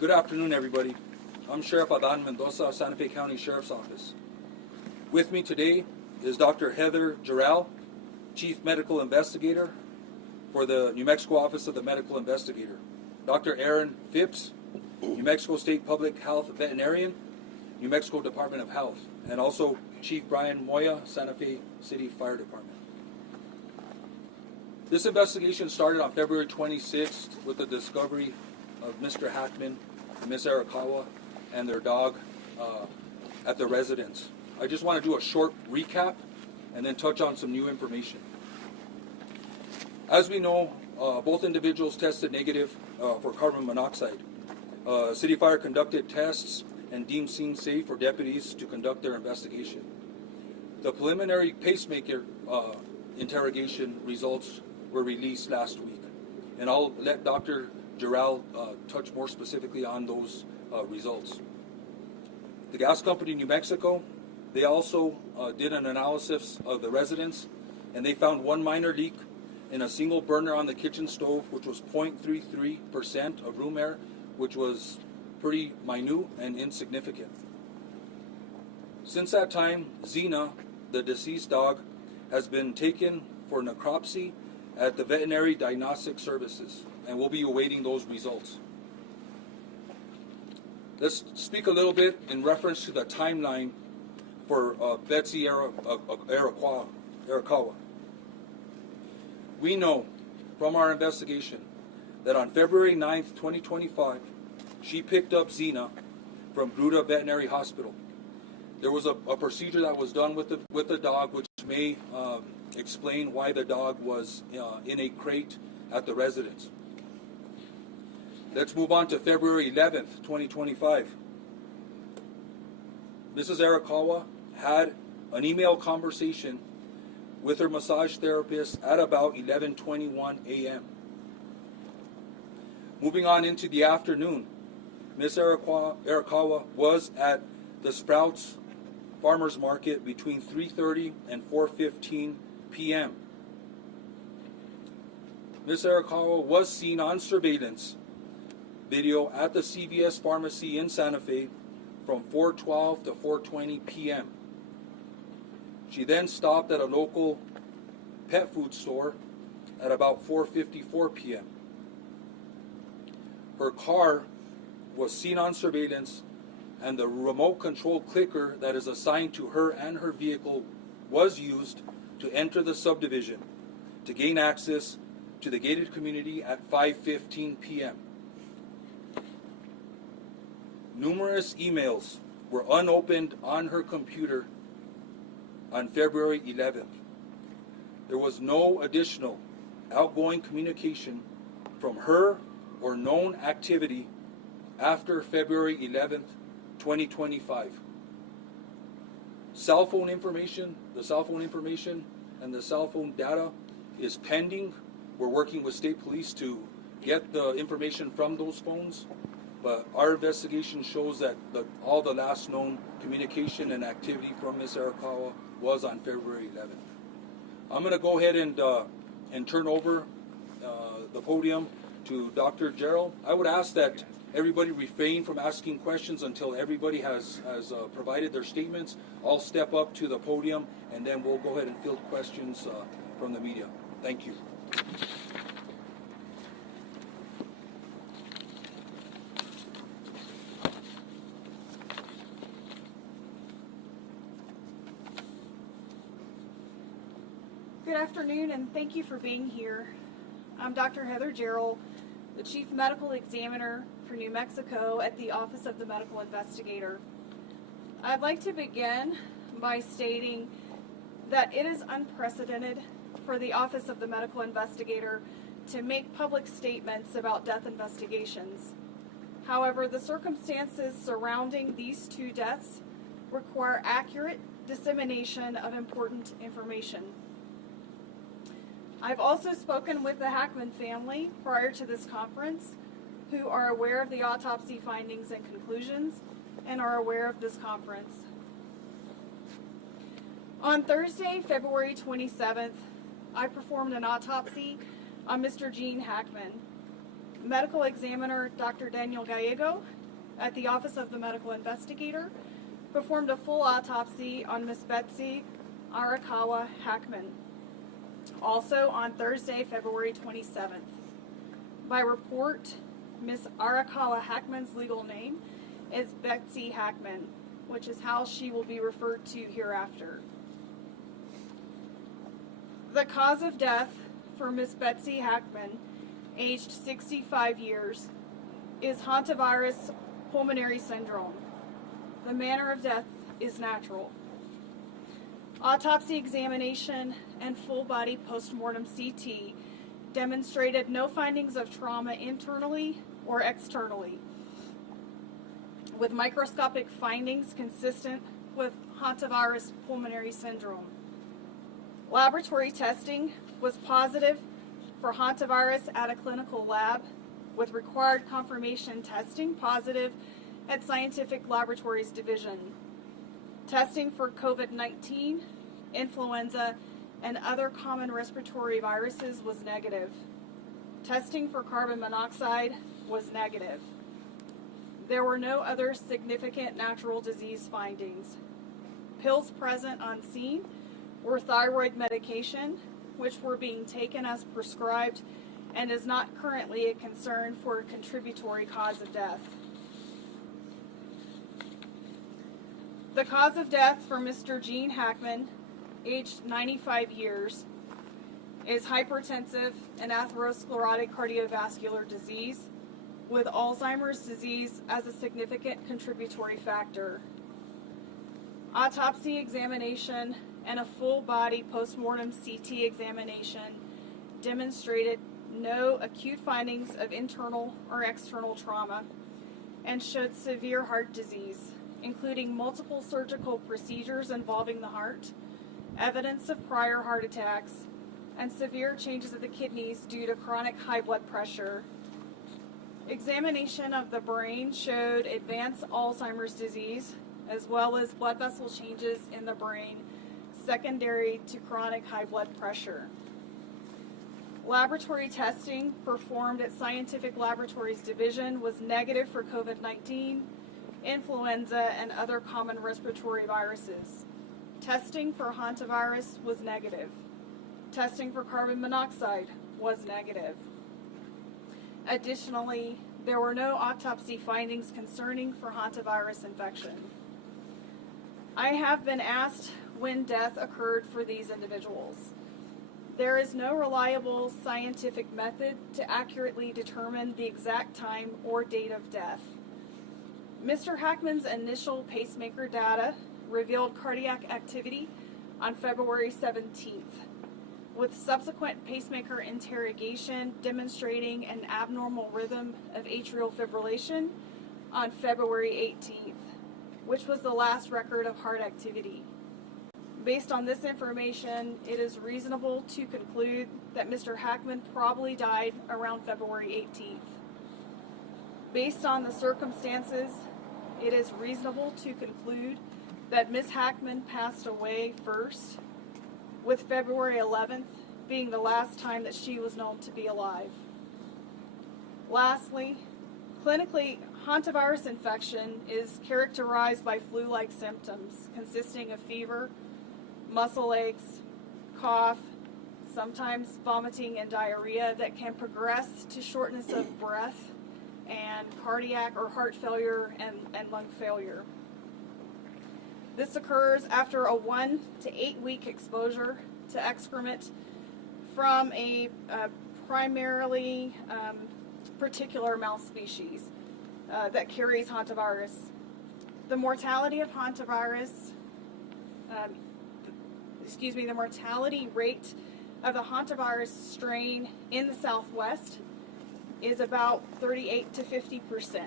Good afternoon, everybody. I'm Sheriff Adan Mendoza, Santa Fe County Sheriff's Office. With me today is Dr. Heather Jarrell, Chief Medical Investigator for the New Mexico Office of the Medical Investigator. Dr. Aaron Phipps, New Mexico State Public Health Veterinarian, New Mexico Department of Health, and also Chief Brian Moya, Santa Fe City Fire Department. This investigation started on February 26th with the discovery of Mr. Hackman and Ms. Arakawa and their dog at the residence. I just want to do a short recap and then touch on some new information. As we know, both individuals tested negative for carbon monoxide. City Fire conducted tests and deemed scene safe for deputies to conduct their investigation. The preliminary pacemaker interrogation results were released last week, and I'll let Dr. Jarrell touch more specifically on those results. The gas company New Mexico, they also did an analysis of the residence, and they found one minor leak in a single burner on the kitchen stove, which was 0.33% of room air, which was pretty minute and insignificant. Since that time, Xena, the deceased dog, has been taken for necropsy at the Veterinary Diagnostic Services, and we'll be awaiting those results. Let's speak a little bit in reference to the timeline for Betsy Arakawa. We know from our investigation that on February 9th, 2025, she picked up Xena from Gruta Veterinary Hospital. There was a procedure that was done with the dog, which may explain why the dog was in a crate at the residence. Let's move on to February 11th, 2025. Mrs. Arakawa had an email conversation with her massage therapist at about 11:21 a.m. Moving on into the afternoon, Ms. Arakawa was at the Sprouts Farmers Market between 3:30 and 4:15 p.m. Ms. Arakawa was seen on surveillance video at the CVS Pharmacy in Santa Fe from 4:12 to 4:20 p.m. She then stopped at a local pet food store at about 4:54 p.m. Her car was seen on surveillance, and the remote control clicker that is assigned to her and her vehicle was used to enter the subdivision to gain access to the gated community at 5:15 p.m. Numerous emails were unopened on her computer on February 11th. There was no additional outgoing communication from her or known activity after February 11th, 2025. The cell phone information and the cell phone data is pending. We're working with state police to get the information from those phones, but our investigation shows that all the last known communication and activity from Ms. Arakawa was on February 11th. I'm going to go ahead and turn over the podium to Dr. Jarrell. I would ask that everybody refrain from asking questions until everybody has provided their statements. I'll step up to the podium, and then we'll go ahead and field questions from the media. Thank you. Good afternoon, and thank you for being here. I'm Dr. Heather Jarrell, the Chief Medical Examiner for New Mexico at the Office of the Medical Investigator. I'd like to begin by stating that it is unprecedented for the Office of the Medical Investigator to make public statements about death investigations. However, the circumstances surrounding these two deaths require accurate dissemination of important information. I've also spoken with the Hackman family prior to this conference, who are aware of the autopsy findings and conclusions and are aware of this conference. On Thursday, February 27th, I performed an autopsy on Mr. Gene Hackman. Medical Examiner Dr. Daniel Gallego at the Office of the Medical Investigator performed a full autopsy on Miss Betsy Arakawa Hackman, also on Thursday, February 27th. By report, Miss Arakawa Hackman's legal name is Betsy Hackman, which is how she will be referred to hereafter. The cause of death for Miss Betsy Hackman, aged 65 years, is Hantavirus pulmonary syndrome. The manner of death is natural. Autopsy examination and full-body postmortem CT demonstrated no findings of trauma internally or externally, with microscopic findings consistent with Hantavirus pulmonary syndrome. Laboratory testing was positive for Hantavirus at a clinical lab, with required confirmation testing positive at Scientific Laboratories Division. Testing for COVID-19, influenza, and other common respiratory viruses was negative. Testing for carbon monoxide was negative. There were no other significant natural disease findings. Pills present on scene were thyroid medication, which were being taken as prescribed and is not currently a concern for a contributory cause of death. The cause of death for Mr. Gene Hackman, aged 95 years, is hypertensive and atherosclerotic cardiovascular disease, with Alzheimer's disease as a significant contributory factor. Autopsy examination and a full-body postmortem CT examination demonstrated no acute findings of internal or external trauma and showed severe heart disease, including multiple surgical procedures involving the heart, evidence of prior heart attacks, and severe changes of the kidneys due to chronic high blood pressure. Examination of the brain showed advanced Alzheimer's disease, as well as blood vessel changes in the brain secondary to chronic high blood pressure. Laboratory testing performed at Scientific Laboratories Division was negative for COVID-19, influenza, and other common respiratory viruses. Testing for Hantavirus was negative. Testing for carbon monoxide was negative. Additionally, there were no autopsy findings concerning for Hantavirus infection. I have been asked when death occurred for these individuals. There is no reliable scientific method to accurately determine the exact time or date of death. Mr. Hackman's initial pacemaker data revealed cardiac activity on February 17th, with subsequent pacemaker interrogation demonstrating an abnormal rhythm of atrial fibrillation on February 18th, which was the last record of heart activity. Based on this information, it is reasonable to conclude that Mr. Hackman probably died around February 18th. Based on the circumstances, it is reasonable to conclude that Ms. Hackman passed away first, with February 11th being the last time that she was known to be alive. Lastly, clinically, hantavirus infection is characterized by flu-like symptoms consisting of fever, muscle aches, cough, sometimes vomiting and diarrhea that can progress to shortness of breath and cardiac or heart failure and lung failure. This occurs after a 1 to 8 week exposure to excrement from a primarily particular mouse species that carries hantavirus. The mortality of hantavirus, the mortality rate of the hantavirus strain in the Southwest is about 38 to 50%.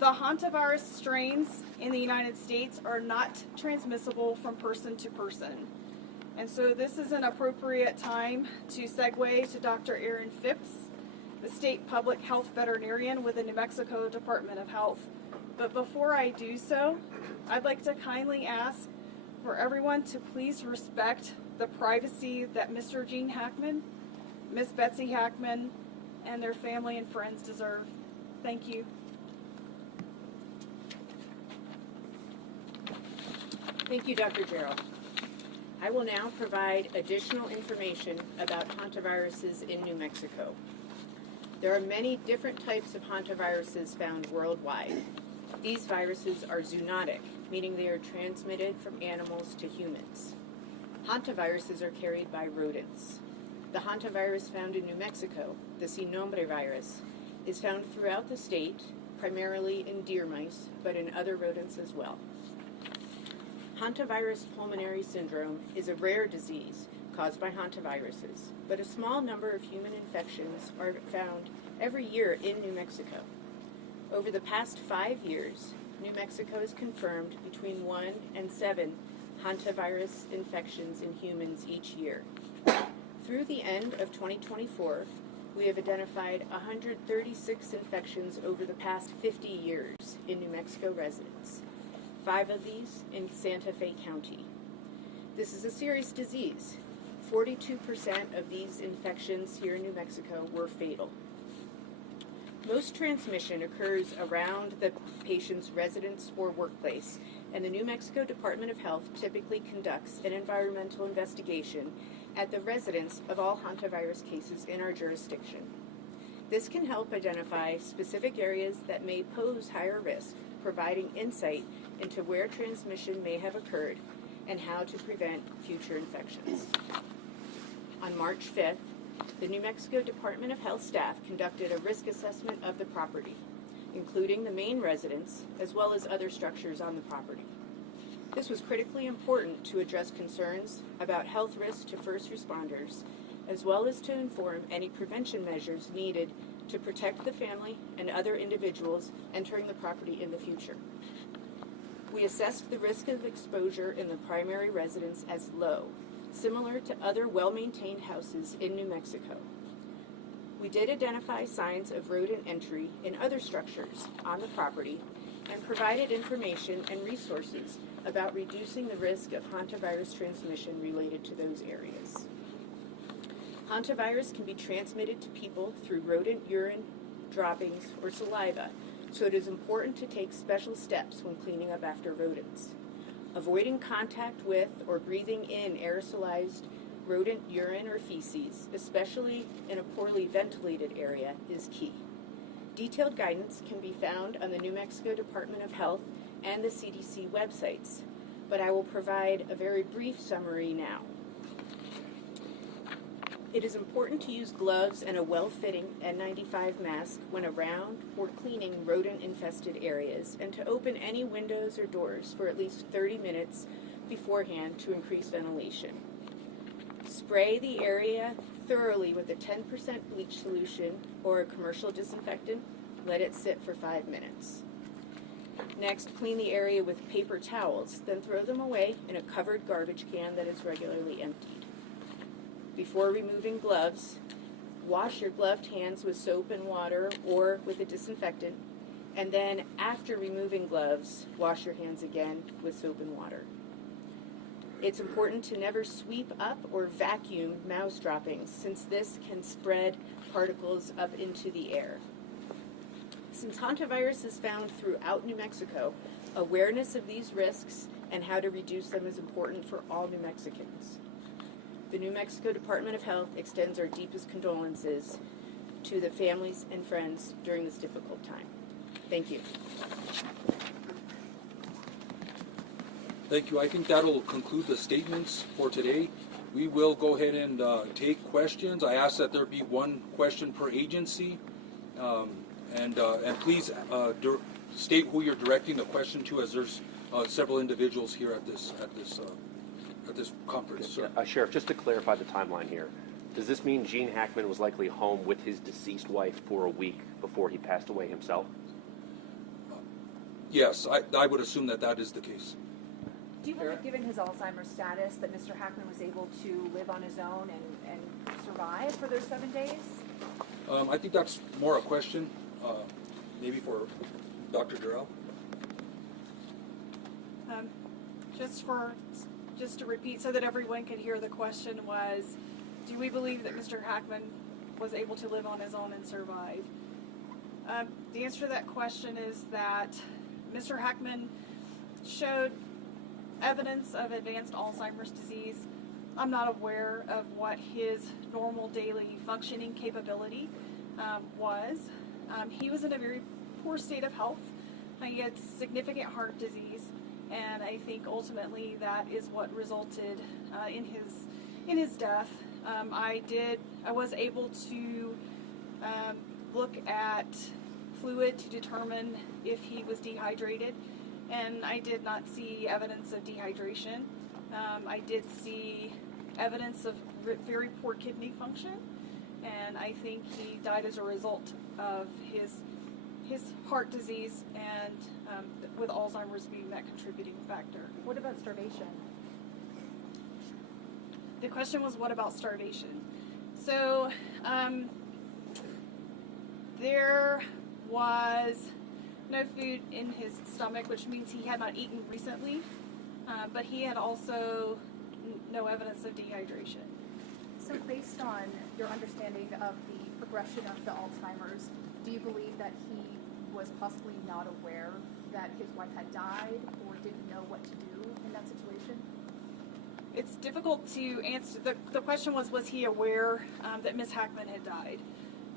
The hantavirus strains in the United States are not transmissible from person to person. And so this is an appropriate time to segue to Dr. Aaron Phipps, the state public health veterinarian with the New Mexico Department of Health. But before I do so, I'd like to kindly ask for everyone to please respect the privacy that Mr. Gene Hackman, Miss Betsy Hackman, and their family and friends deserve. Thank you. Thank you, Dr. Gerald. I will now provide additional information about hantaviruses in New Mexico. There are many different types of hantaviruses found worldwide. These viruses are zoonotic, meaning they are transmitted from animals to humans. Hantaviruses are carried by rodents. The hantavirus found in New Mexico, the sin nombre virus, is found throughout the state, primarily in deer mice, but in other rodents as well. Hantavirus pulmonary syndrome is a rare disease caused by hantaviruses, but a small number of human infections are found every year in New Mexico. Over the past 5 years, New Mexico has confirmed between 1 and 7 hantavirus infections in humans each year. Through the end of 2024, we have identified 136 infections over the past 50 years in New Mexico residents, 5 of these in Santa Fe County. This is a serious disease. 42% of these infections here in New Mexico were fatal. Most transmission occurs around the patient's residence or workplace, and the New Mexico Department of Health typically conducts an environmental investigation at the residence of all hantavirus cases in our jurisdiction. This can help identify specific areas that may pose higher risk, providing insight into where transmission may have occurred and how to prevent future infections. On March 5th, the New Mexico Department of Health staff conducted a risk assessment of the property, including the main residence as well as other structures on the property. This was critically important to address concerns about health risks to first responders, as well as to inform any prevention measures needed to protect the family and other individuals entering the property in the future. We assessed the risk of exposure in the primary residence as low, similar to other well-maintained houses in New Mexico. We did identify signs of rodent entry in other structures on the property and provided information and resources about reducing the risk of hantavirus transmission related to those areas. Hantavirus can be transmitted to people through rodent urine, droppings, or saliva, so it is important to take special steps when cleaning up after rodents. Avoiding contact with or breathing in aerosolized rodent urine or feces, especially in a poorly ventilated area, is key. Detailed guidance can be found on the New Mexico Department of Health and the CDC websites, but I will provide a very brief summary now. It is important to use gloves and a well-fitting N95 mask when around or cleaning rodent-infested areas, and to open any windows or doors for at least 30 minutes beforehand to increase ventilation. Spray the area thoroughly with a 10% bleach solution or a commercial disinfectant. Let it sit for 5 minutes. Next, clean the area with paper towels, then throw them away in a covered garbage can that is regularly emptied. Before removing gloves, wash your gloved hands with soap and water or with a disinfectant, and then after removing gloves, wash your hands again with soap and water. It's important to never sweep up or vacuum mouse droppings, since this can spread particles up into the air. Since hantavirus is found throughout New Mexico, awareness of these risks and how to reduce them is important for all New Mexicans. The New Mexico Department of Health extends our deepest condolences to the families and friends during this difficult time. Thank you. Thank you. I think that'll conclude the statements for today. We will go ahead and take questions. I ask that there be one question per agency, and please state who you're directing the question to, as there's several individuals here at this conference. Sheriff, just to clarify the timeline here, does this mean Gene Hackman was likely home with his deceased wife for a week before he passed away himself? Yes, I would assume that is the case. Do you believe, given his Alzheimer's status, that Mr. Hackman was able to live on his own and survive for those 7 days? I think that's more a question, maybe for Dr. Durrell. Just to repeat so that everyone could hear, the question was, do we believe that Mr. Hackman was able to live on his own and survive. The answer to that question is that Mr. Hackman showed evidence of advanced Alzheimer's disease. I'm not aware of what his normal daily functioning capability was. He was in a very poor state of health. He had significant heart disease, and I think ultimately that is what resulted in his death. I was able to look at fluid to determine if he was dehydrated, and I did not see evidence of dehydration. I did see evidence of very poor kidney function, and I think he died as a result of his heart disease and with Alzheimer's being that contributing factor. What about starvation? The question was, what about starvation? So there was no food in his stomach, which means he had not eaten recently, but he had also no evidence of dehydration. So based on your understanding of the progression of the Alzheimer's, do you believe that he was possibly not aware that his wife had died or didn't know what to do in that situation? It's difficult to answer. The question was he aware that Ms. Hackman had died?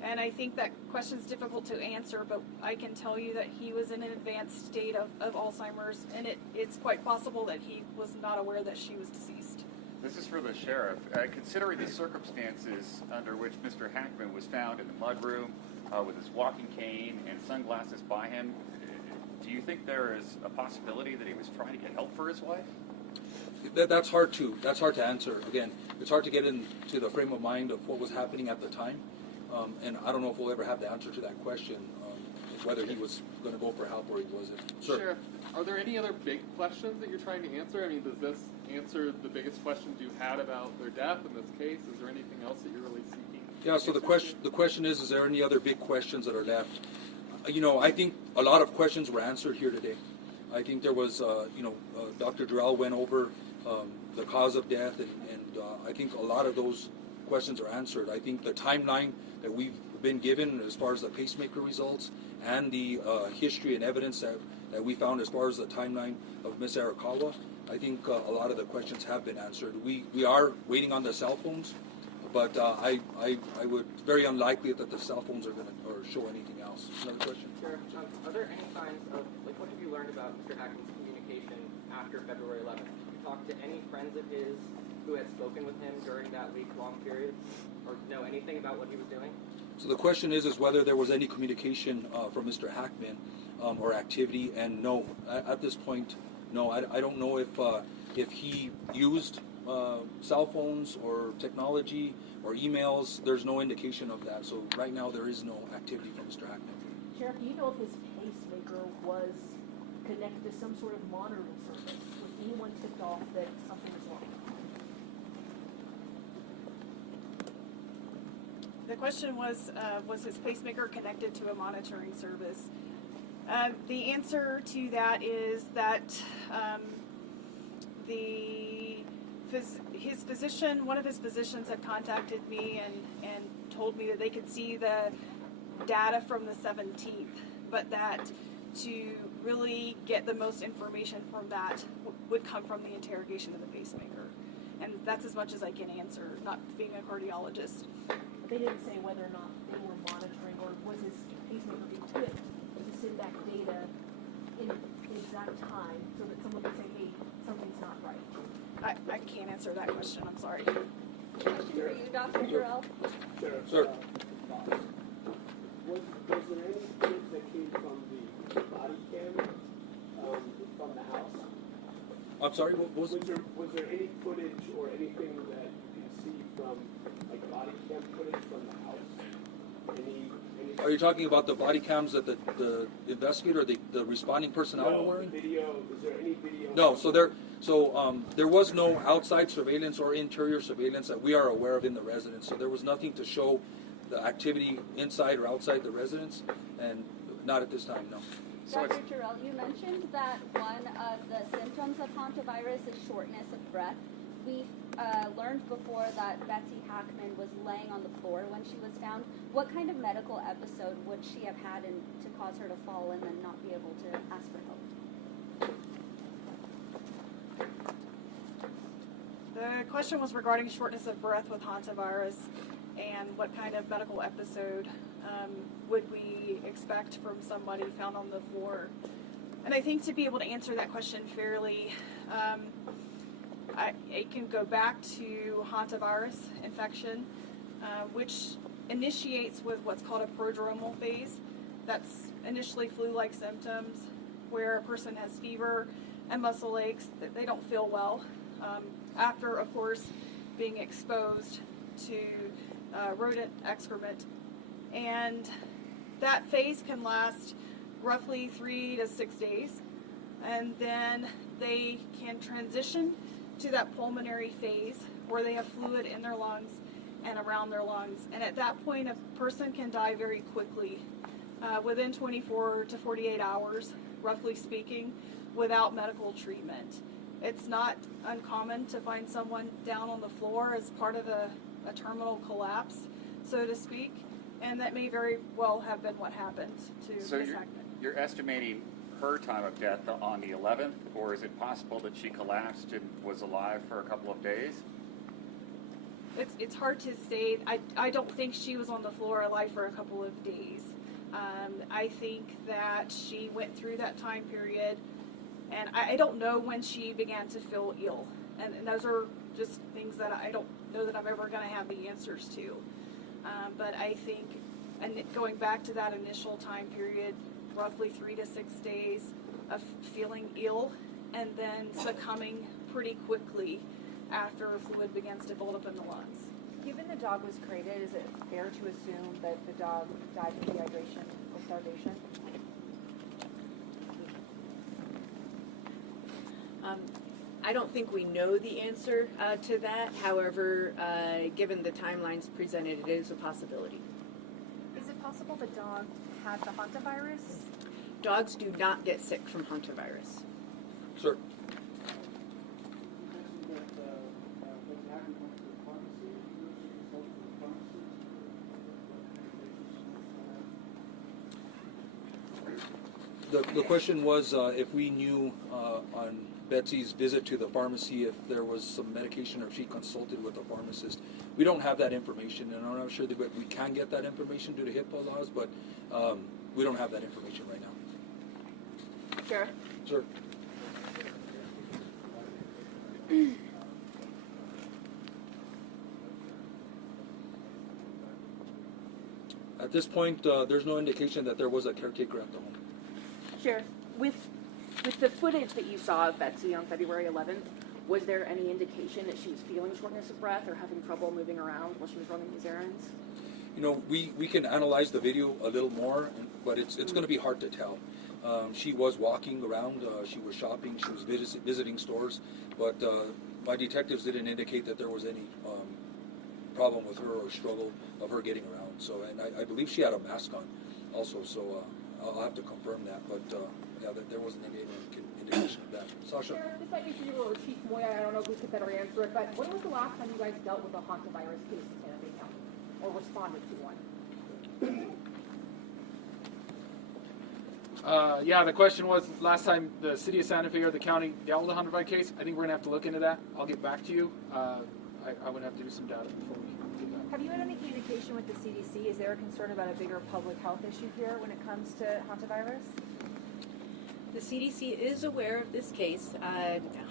And I think that question's difficult to answer, but I can tell you that he was in an advanced state of Alzheimer's, and it's quite possible that he was not aware that she was deceased. This is for the sheriff. Considering the circumstances under which Mr. Hackman was found in the mudroom with his walking cane and sunglasses by him, do you think there is a possibility that he was trying to get help for his wife? That's hard to answer. Again, it's hard to get into the frame of mind of what was happening at the time, and I don't know if we'll ever have the answer to that question, whether he was going to go for help or he wasn't. Sir. Sheriff, are there any other big questions that you're trying to answer? I mean, does this answer the biggest questions you had about their death in this case? Is there anything else that you're really seeking? Yeah. So the question is there any other big questions that are left? I think a lot of questions were answered here today. I think there was, Dr. Durrell went over the cause of death, and I think a lot of those questions are answered. I think the timeline that we've been given as far as the pacemaker results and the history and evidence that we found as far as the timeline of Ms. Arakawa, I think a lot of the questions have been answered. We are waiting on the cell phones, but I would very unlikely that the cell phones are going to show anything else. Another question? Sheriff, are there any signs of, what have you learned about Mr. Hackman's communication after February 11th? Have you talked to any friends of his who had spoken with him during that week-long period, or know anything about what he was doing? So the question is whether there was any communication from Mr. Hackman or activity, and no, at this point, no. I don't know if he used cell phones or technology or emails. There's no indication of that. So right now there is no activity from Mr. Hackman. Sheriff, do you know if his pacemaker was connected to some sort of monitoring service? Was anyone tipped off that something was wrong? The question was his pacemaker connected to a monitoring service? The answer to that is that one of his physicians had contacted me and told me that they could see the data from the 17th, but that to really get the most information from that would come from the interrogation of the pacemaker. And that's as much as I can answer, not being a cardiologist. They didn't say whether or not they were monitoring, or was his pacemaker being tweaked to send back data in the exact time so that someone could say, hey, something's not right? I can't answer that question, I'm sorry. Question for you, Dr. Durrell. Sir. Was there any footage that came from the body cam from the house? I'm sorry, what was Was there any footage or anything that you could see from body cam footage from the house? Any Are you talking about the body cams that the investigator, the responding personnel were wearing? Video? Is there any video? No. There was no outside surveillance or interior surveillance that we are aware of in the residence. So there was nothing to show the activity inside or outside the residence, and not at this time, no. Dr. Durrell, you mentioned that one of the symptoms of Hantavirus is shortness of breath. We learned before that Betsy Hackman was laying on the floor when she was found. What kind of medical episode would she have had to cause her to fall and then not be able to ask for help? The question was regarding shortness of breath with hantavirus and what kind of medical episode would we expect from somebody found on the floor. And I think to be able to answer that question fairly, it can go back to hantavirus infection, which initiates with what's called a prodromal phase. That's initially flu-like symptoms where a person has fever and muscle aches, that they don't feel well. After, of course, being exposed to rodent excrement. And that phase can last roughly 3 to 6 days. And then they can transition to that pulmonary phase where they have fluid in their lungs and around their lungs. And at that point, a person can die very quickly, within 24 to 48 hours, roughly speaking, without medical treatment. It's not uncommon to find someone down on the floor as part of a terminal collapse, so to speak, and that may very well have been what happened to Ms. Hackman. You're estimating her time of death on the 11th, or is it possible that she collapsed and was alive for a couple of days? It's hard to say. I don't think she was on the floor alive for a couple of days. I think that she went through that time period, and I don't know when she began to feel ill. And those are just things that I don't know that I'm ever going to have the answers to. But I think, and going back to that initial time period, roughly 3 to 6 days of feeling ill and then succumbing pretty quickly after fluid begins to build up in the lungs. Given the dog was created, is it fair to assume that the dog died of dehydration or starvation? I don't think we know the answer to that. However, given the timelines presented, it is a possibility. Is it possible the dog had the hantavirus? Dogs do not get sick from hantavirus. Sir. The question was if we knew on Betsy's visit to the pharmacy if there was some medication or if she consulted with the pharmacist. We don't have that information, and I'm not sure that we can get that information due to HIPAA laws, but we don't have that information right now. Sure. Sir. At this point, there's no indication that there was a caretaker at the home. Sheriff, with the footage that you saw of Betsy on February 11th, was there any indication that she was feeling shortness of breath or having trouble moving around while she was running these errands? You know, we can analyze the video a little more, but it's going to be hard to tell. She was walking around, she was shopping, she was visiting stores, but my detectives didn't indicate that there was any problem with her or struggle of her getting around. So, and I believe she had a mask on also, so I'll have to confirm that, but yeah, there wasn't any indication of that. Sasha? Sheriff, this might be for you or Chief Moya, I don't know who could better answer it, but when was the last time you guys dealt with a hantavirus case in Santa Fe County, or responded to one? Yeah, the question was last time the city of Santa Fe or the county dealt with a hantavirus case. I think we're going to have to look into that. I'll get back to you. I would have to do some data before we get that. Have you had any communication with the CDC? Is there a concern about a bigger public health issue here when it comes to hantavirus? The CDC is aware of this case.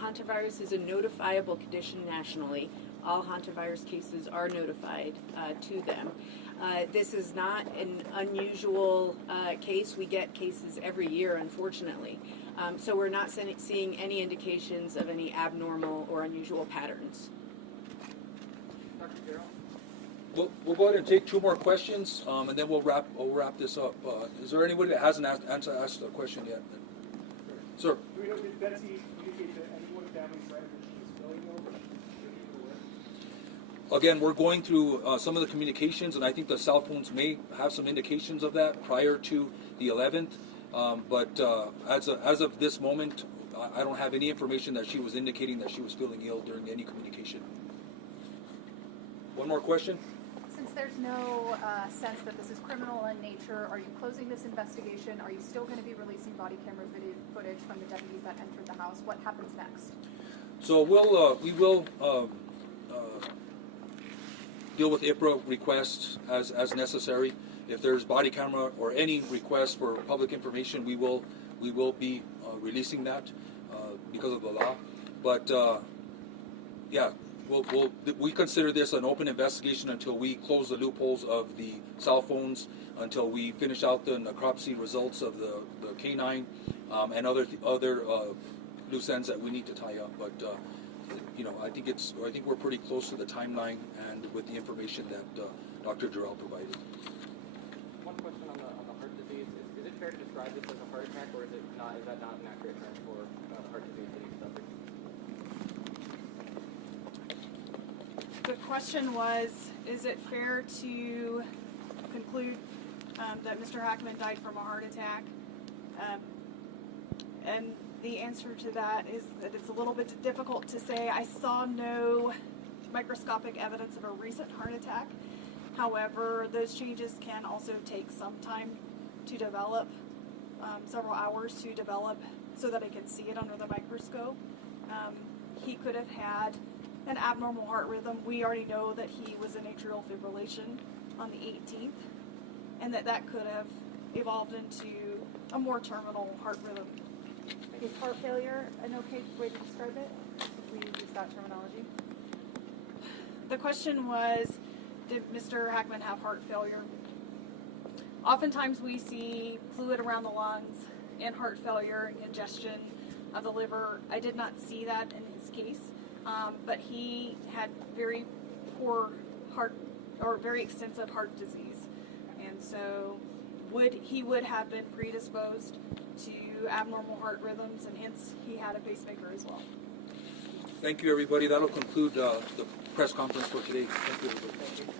Hantavirus is a notifiable condition nationally. All hantavirus cases are notified to them. This is not an unusual case. We get cases every year, unfortunately. So we're not seeing any indications of any abnormal or unusual patterns. Dr. Darrell? We'll go ahead and take 2 more questions, and then we'll wrap this up. Is there anybody that hasn't asked a question yet? Sir. Do we know, did Betsy indicate to anyone family friends that she's feeling ill, or she's aware? Again, we're going through some of the communications, and I think the cell phones may have some indications of that prior to the 11th. But as of this moment, I don't have any information that she was indicating that she was feeling ill during any communication. One more question? Since there's no sense that this is criminal in nature, are you closing this investigation? Are you still going to be releasing body camera footage from the deputies that entered the house? What happens next? So we will deal with IPRA requests as necessary. If there's body camera or any request for public information, we will be releasing that because of the law. But yeah, we consider this an open investigation until we close the loopholes of the cell phones, until we finish out the necropsy results of the canine and other loose ends that we need to tie up. But I think we're pretty close to the timeline and with the information that Dr. Jarrell provided. One question on the heart disease. Is it fair to describe this as a heart attack, or is that not an accurate term for the heart disease that he suffered? The question was, is it fair to conclude that Mr. Hackman died from a heart attack? And the answer to that is that it's a little bit difficult to say. I saw no microscopic evidence of a recent heart attack. However, those changes can also take some time to develop, several hours to develop, so that I can see it under the microscope. He could have had an abnormal heart rhythm. We already know that he was in atrial fibrillation on the 18th, and that could have evolved into a more terminal heart rhythm. Is heart failure an okay way to describe it, if we use that terminology? The question was, did Mr. Hackman have heart failure? Oftentimes we see fluid around the lungs and heart failure, congestion of the liver. I did not see that in his case, but he had very poor heart, or very extensive heart disease. And so he would have been predisposed to abnormal heart rhythms, and hence he had a pacemaker as well. Thank you, everybody. That'll conclude the press conference for today. Thank you, everybody.